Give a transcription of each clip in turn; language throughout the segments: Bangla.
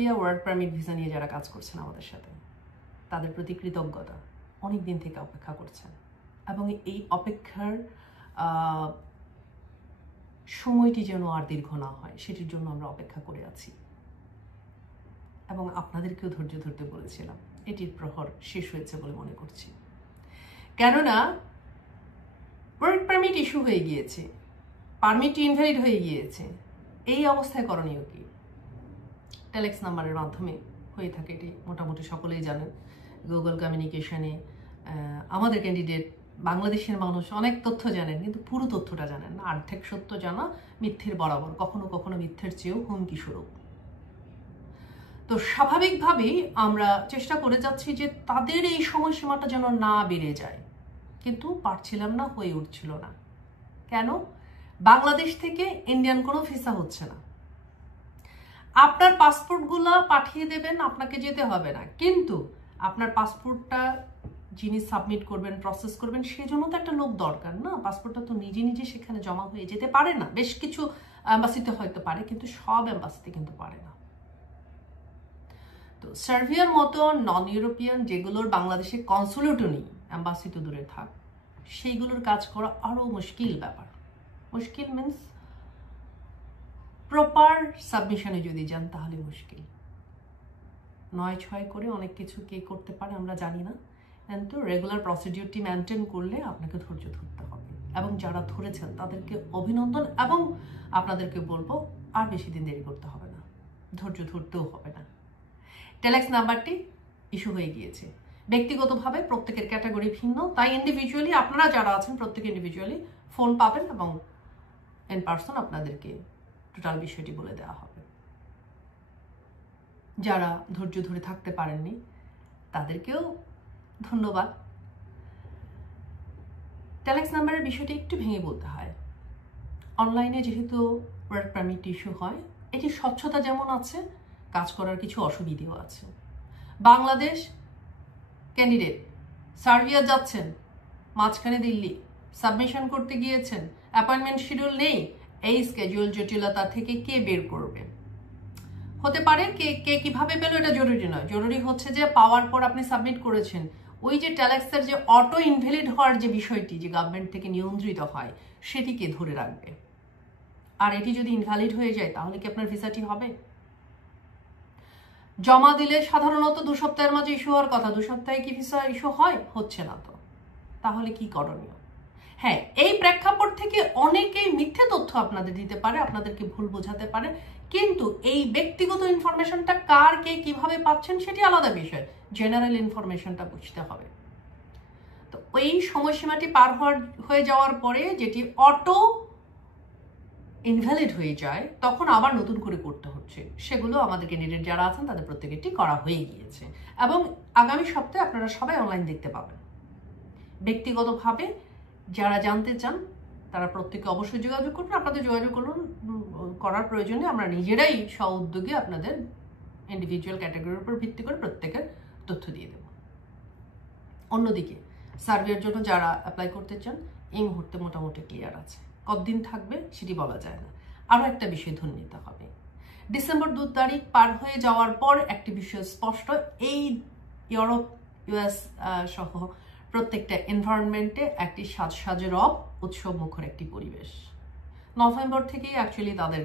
সার্বিয়া ওয়ার্ক পারমিট ভিসা নিয়ে যারা কাজ করছেন আমাদের সাথে, তাদের প্রতি কৃতজ্ঞতা। অনেক দিন থেকে অপেক্ষা করছেন এবং এই অপেক্ষার সময়টি যেন আর দীর্ঘ না হয় সেটির জন্য আমরা অপেক্ষা করে আছি এবং আপনাদেরকেও ধৈর্য ধরতে বলেছিলাম। এটির প্রহর শেষ হয়েছে বলে মনে করছি, কেননা ওয়ার্ক পারমিট ইস্যু হয়ে গিয়েছে, পারমিট ইনভ্যালিড হয়ে গিয়েছে। এই অবস্থায় করণীয় কি? টেলেক্স নাম্বারের মাধ্যমে হয়ে থাকে, এটি মোটামুটি সকলেই জানেন। গুগল কমিউনিকেশনে আমাদের ক্যান্ডিডেট বাংলাদেশের মানুষ অনেক তথ্য জানেন, কিন্তু পুরো তথ্যটা জানেন না। অর্ধেক সত্য জানা মিথ্যের বরাবর, কখনো কখনো মিথ্যের চেয়েও হুমকি স্বরূপ। তো স্বাভাবিকভাবেই আমরা চেষ্টা করে যাচ্ছি যে তাদের এই সময়সীমাটা যেন না বেড়ে যায়, কিন্তু পারছিলাম না, হয়ে উঠছিল না। কেন? বাংলাদেশ থেকে ইন্ডিয়ান কোনো ভিসা হচ্ছে না। আপনার পাসপোর্টগুলো পাঠিয়ে দেবেন, আপনাকে যেতে হবে না, কিন্তু আপনার পাসপোর্টটা যিনি সাবমিট করবেন, প্রসেস করবেন, সেজন্য তো একটা লোক দরকার না। পাসপোর্টটা তো নিজে নিজে সেখানে জমা হয়ে যেতে পারে না। বেশ কিছু এম্বাসিতে হয়তো পারে, কিন্তু সব এম্বাসিতে কিন্তু পারে না। তো সার্বিয়ার মতো নন ইউরোপিয়ান যেগুলোর বাংলাদেশে কনসুলেটও নেই, এম্বাসি তো দূরে থাক, সেইগুলোর কাজ করা আরও মুশকিল ব্যাপার। মুশকিল মিন্স প্রপার সাবমিশনে যদি যান তাহলে মুশকিল। 9-6 করে অনেক কিছু কে করতে পারে আমরা জানি না, কিন্তু রেগুলার প্রসিডিউরটি মেনটেন করলে আপনাকে ধৈর্য ধরতে হবে। এবং যারা ধরেছেন তাদেরকে অভিনন্দন, এবং আপনাদেরকে বলবো আর বেশি দিন দেরি করতে হবে না, ধৈর্য ধরতেও হবে না। টেলেক্স নাম্বারটি ইস্যু হয়ে গিয়েছে। ব্যক্তিগতভাবে প্রত্যেকের ক্যাটাগরি ভিন্ন, তাই ইন্ডিভিজুয়ালি আপনারা যারা আছেন প্রত্যেকে ইন্ডিভিজুয়ালি ফোন পাবেন এবং ইন পার্সন আপনাদেরকে টোটাল বিষয়টি বলে দেওয়া হবে। যারা ধৈর্য ধরে থাকতে পারেননি তাদেরকেও ধন্যবাদ। টেলেক্স নাম্বারের বিষয়টি একটু ভেঙে বলতে হয়। অনলাইনে যেহেতু ওয়ার্ক পারমিট ইস্যু হয়, এটি স্বচ্ছতা যেমন আছে, কাজ করার কিছু অসুবিধেও আছে। বাংলাদেশ ক্যান্ডিডেট সার্বিয়া যাচ্ছেন, মাঝখানে দিল্লি সাবমিশন করতে গিয়েছেন, অ্যাপয়েন্টমেন্ট শিডিউল নেই, এই স্কেজুয়াল জটিলতা থেকে কে বের করবে? হতে পারে কে কিভাবে পেল এটা জরুরি নয়, জরুরি হচ্ছে যে পাওয়ার পর আপনি সাবমিট করেছেন, ওই যে টেলেক্সের যে অটো ইনভ্যালিড হওয়ার যে বিষয়টি যে গভর্নমেন্ট থেকে নিয়ন্ত্রিত হয়, সেটিকে ধরে রাখবে। আর এটি যদি ইনভ্যালিড হয়ে যায় তাহলে কি আপনার ভিসাটি হবে? জমা দিলে সাধারণত 2 সপ্তাহের মাঝে ইস্যু হওয়ার কথা, 2 সপ্তাহে কি ভিসা ইস্যু হয়? হচ্ছে না তো, তাহলে কি করণীয়? হ্যাঁ, এই প্রেক্ষাপট থেকে অনেকেই মিথ্যে তথ্য আপনাদের দিতে পারে, আপনাদেরকে ভুল বোঝাতে পারে, কিন্তু এই ব্যক্তিগত ইনফরমেশনটা কার কে কিভাবে পাচ্ছেন সেটি আলাদা বিষয়, জেনারেল ইনফরমেশনটা বুঝতে হবে। তো এই সময়সীমাটি পার হয়ে যাওয়ার পরে যেটি অটো ইনভ্যালিড হয়ে যায়, তখন আবার নতুন করে করতে হচ্ছে। সেগুলো আমাদের ক্যান্ডিডেট যারা আছেন তাদের প্রত্যেকেরটি করা হয়ে গিয়েছে এবং আগামী সপ্তাহে আপনারা সবাই অনলাইন দেখতে পাবেন। ব্যক্তিগতভাবে যারা জানতে চান তারা প্রত্যেকে অবশ্যই যোগাযোগ করুন। আপনাদের যোগাযোগ করার প্রয়োজনে আমরা নিজেরাই স্ব-উদ্যোগে আপনাদের ইন্ডিভিজুয়াল ক্যাটাগরির উপর ভিত্তি করে প্রত্যেকের তথ্য দিয়ে দেব। অন্যদিকে সার্বিয়ার জন্য যারা অ্যাপ্লাই করতে চান, এই মুহূর্তে মোটামুটি ক্লিয়ার আছে। কতদিন থাকবে সেটি বলা যায় না। আরও একটা বিষয় ধরে নিতে হবে, ডিসেম্বর 2 তারিখ পার হয়ে যাওয়ার পর একটি বিষয় স্পষ্ট, এই ইউরোপ ইউএস সহ প্রত্যেকটা এনভায়রনমেন্টে একটি সাজে রব উৎসব মুখর একটি পরিবেশ। নভেম্বর থেকেই অ্যাকচুয়ালি তাদের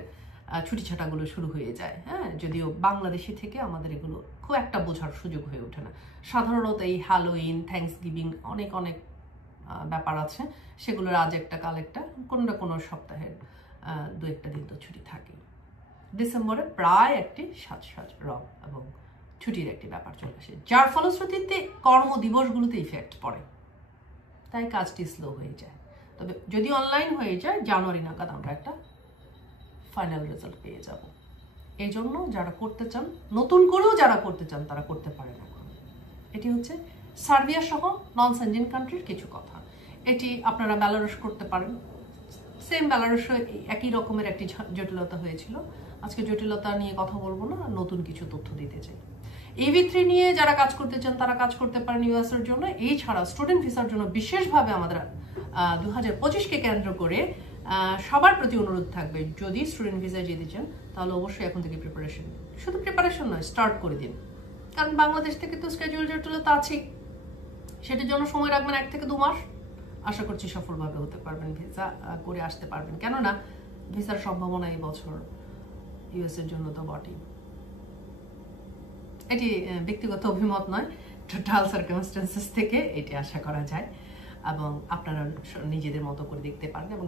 ছুটি ছাটাগুলো শুরু হয়ে যায়। হ্যাঁ, যদিও বাংলাদেশি থেকে আমাদের এগুলো খুব একটা বোঝার সুযোগ হয়ে ওঠে না। সাধারণত এই হ্যালোইন, থ্যাঙ্কস গিভিং অনেক ব্যাপার আছে, সেগুলোর আজ একটা কাল একটা, কোনো না কোনো সপ্তাহের 2-1 দিন তো ছুটি থাকে। ডিসেম্বরে প্রায় একটি সাজ রব এবং ছুটির একটি ব্যাপার চলে আসে, যার ফলশ্রুতিতে কর্মদিবসগুলোতে ইফেক্ট পড়ে, তাই কাজটি স্লো হয়ে যায়। তবে যদি অনলাইন হয়ে যায় জানুয়ারি নাগাদ আমরা একটা ফাইনাল রেজাল্ট পেয়ে যাব। এই জন্য যারা করতে চান, নতুন করেও যারা করতে চান তারা করতে পারেন এখন। এটি হচ্ছে সার্বিয়া সহ নন সেনজেন কান্ট্রির কিছু কথা। এটি আপনারা বেলারুশ করতে পারেন, সেম বেলারুশে একই রকমের একটি জটিলতা হয়েছিল। আজকে জটিলতা নিয়ে কথা বলবো না, নতুন কিছু তথ্য দিতে চাই। EB3 নিয়ে যারা কাজ করতে চান তারা কাজ করতে পারেন ইউএস এর জন্য। এছাড়া স্টুডেন্ট ভিসার জন্য বিশেষভাবে আমাদের 2025কে কেন্দ্র করে সবার প্রতি অনুরোধ থাকবে, যদি স্টুডেন্ট ভিসায় যেতে চান তাহলে অবশ্যই এখন থেকে প্রিপারেশন, শুধু প্রিপারেশন নয়, স্টার্ট করে দিন। কারণ বাংলাদেশ থেকে তো স্কেডিউল জটিলতা আছেই, সেটার জন্য সময় রাখবেন 1 থেকে 2 মাস। আশা করছি সফলভাবে হতে পারবেন, ভিসা করে আসতে পারবেন। কেননা ভিসার সম্ভাবনা এই বছর ইউএস এর জন্য তো বটেই। এটি ব্যক্তিগত অভিমত নয়, টোটাল সার্কামস্টেন্সেস থেকে এটি আশা করা যায়, এবং আপনারা নিজেদের মতো করে দেখতে পারেন। এবং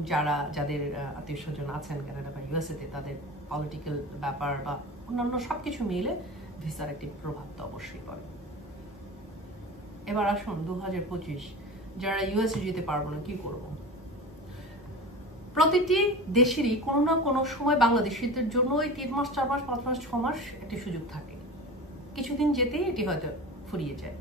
যাদের আত্মীয় স্বজন আছেন কানাডা বা ইউএসএতে, তাদের পলিটিক্যাল ব্যাপার বা অন্যান্য সবকিছু মিলে ভিসার একটি প্রভাব তো অবশ্যই পড়ে। এবার আসুন 2025, যারা ইউএসএ যেতে পারবো না কি করব। প্রতিটি দেশেরই কোনো না কোনো সময় বাংলাদেশিদের জন্য ওই 3 মাস 4 মাস 5 মাস 6 মাস একটি সুযোগ থাকে, কিছুদিন যেতেই এটি হয়তো ফুরিয়ে যায়।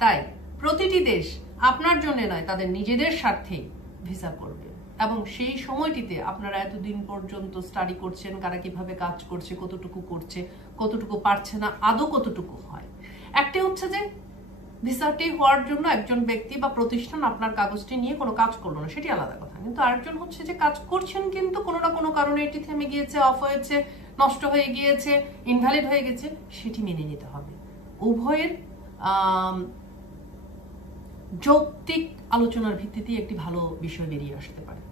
তাই প্রতিটি দেশ আপনার জন্য নয়, তাদের নিজেদের স্বার্থেই ভিসা করবে, এবং সেই সময়টিতে আপনারা এতদিন পর্যন্ত স্টাডি করছেন, কারা কিভাবে কাজ করছে, কতটুকু করছে, কতটুকু পারছে না, আদৌ কতটুকু হয়। একটি হচ্ছে যে ভিসাটি হওয়ার জন্য একজন ব্যক্তি বা প্রতিষ্ঠান আপনার কাগজটি নিয়ে কোনো কাজ করলো না, সেটি আলাদা কথা। কিন্তু আরেকজন হচ্ছে যে কাজ করছেন কিন্তু কোনো না কোনো কারণে এটি থেমে গিয়েছে, অফ হয়েছে, নষ্ট হয়ে গিয়েছে, ইনভ্যালিড হয়ে গেছে, সেটি মেনে নিতে হবে। উভয়ের যৌক্তিক আলোচনার ভিত্তিতে একটি ভালো বিষয় বেরিয়ে আসতে পারে,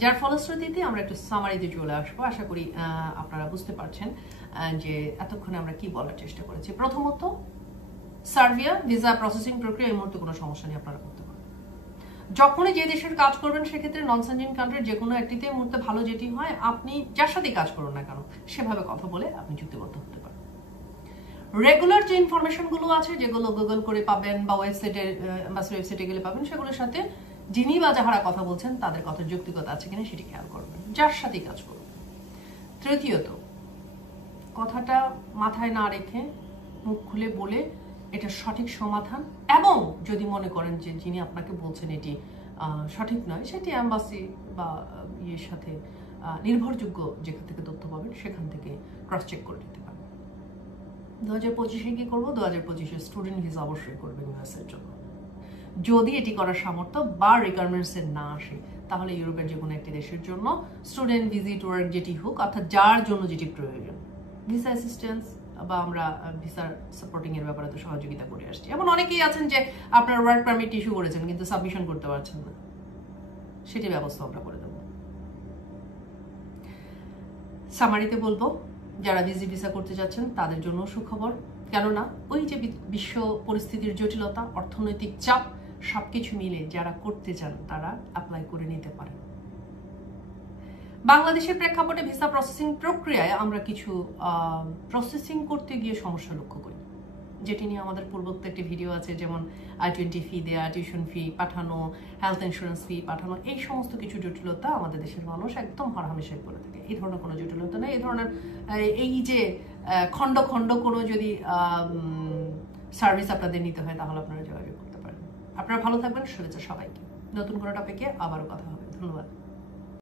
যার ফলশ্রুতিতে আমরা একটু সামারিতে চলে আসবো। আশা করি আপনারা বুঝতে পারছেন যে এতক্ষণে আমরা কি বলার চেষ্টা করেছি। প্রথমত, সার্বিয়া ভিসা প্রসেসিং প্রক্রিয়া এই মুহূর্তে কোনো সমস্যা নেই, আপনারা করতে পারেন। যখনই যে দেশের কাজ করবেন সেক্ষেত্রে নন সেনজেন কান্ট্রির যে কোনো একটিতে মুহূর্তে ভালো যেটি হয়, আপনি যার সাথেই কাজ করুন না কেন সেভাবে কথা বলে আপনি চুক্তিবদ্ধ হতে পারেন। রেগুলার যে ইনফরমেশনগুলো আছে, যেগুলো গুগল করে পাবেন বা ওয়েবসাইটে গেলে পাবেন, সেগুলোর সাথে যিনি বা যাহারা কথা বলছেন তাদের কথার যৌক্তিকতা আছে কিনা সেটি খেয়াল করবেন, যার সাথেই কাজ করবেন। তৃতীয়ত, কথাটা মাথায় না রেখে মুখ খুলে বলে এটা সঠিক সমাধান, এবং যদি মনে করেন যে যিনি আপনাকে বলছেন এটি সঠিক নয়, সেটি অ্যাম্বাসি বা ইয়ের সাথে নির্ভরযোগ্য যেখান থেকে তথ্য পাবেন সেখান থেকে ক্রস চেক করে নিতে পারেন। 2025-এ কি করবো? 2025-এ স্টুডেন্ট ভিসা অবশ্যই করবেন ইউএস এর জন্য। যদি এটি করার সামর্থ্য বা রিকোয়ারমেন্টস এর না আসে, তাহলে ইউরোপের যে কোনো একটি দেশের জন্য স্টুডেন্ট ভিজিট ওয়ার্ক যেটি হোক, অর্থাৎ যার জন্য যেটি প্রয়োজন, ভিসা অ্যাসিস্ট্যান্স বা আমরা ভিসার সাপোর্টিং এর ব্যাপারে তো সহযোগিতা করে আসছি। এমন অনেকেই আছেন যে আপনার ওয়ার্ক পারমিট ইস্যু করেছেন কিন্তু সাবমিশন করতে পারছেন না, সেটি ব্যবস্থা আমরা করে দেব। সামারিতে বলবো, যারা ভিসা করতে যাচ্ছেন তাদের জন্য সুখবর, কেননা ওই যে বিশ্ব পরিস্থিতির জটিলতা, অর্থনৈতিক চাপ, সবকিছু মিলে যারা করতে চান তারা অ্যাপ্লাই করে নিতে পারেন। বাংলাদেশের প্রেক্ষাপটে ভিসা প্রসেসিং প্রক্রিয়ায় আমরা কিছু প্রসেসিং করতে গিয়ে সমস্যা লক্ষ্য করি, যেটি নিয়ে আমাদের পূর্বোক্ত একটি ভিডিও আছে, যেমন I-20 ফি দেয়া, টিউশন ফি পাঠানো, হেলথ ইন্স্যুরেন্স ফি পাঠানো, এই সমস্ত কিছু জটিলতা আমাদের দেশের মানুষ একদম হরহামেশাই করে থাকে। এই ধরনের কোনো জটিলতা নেই। এই ধরনের এই যে খণ্ড খণ্ড কোনো যদি সার্ভিস আপনাদের নিতে হয় তাহলে আপনারা যোগাযোগ করতে পারেন। আপনারা ভালো থাকবেন, শুভেচ্ছা সবাইকে। নতুন কোনো টপিকে আবারও কথা হবে। ধন্যবাদ।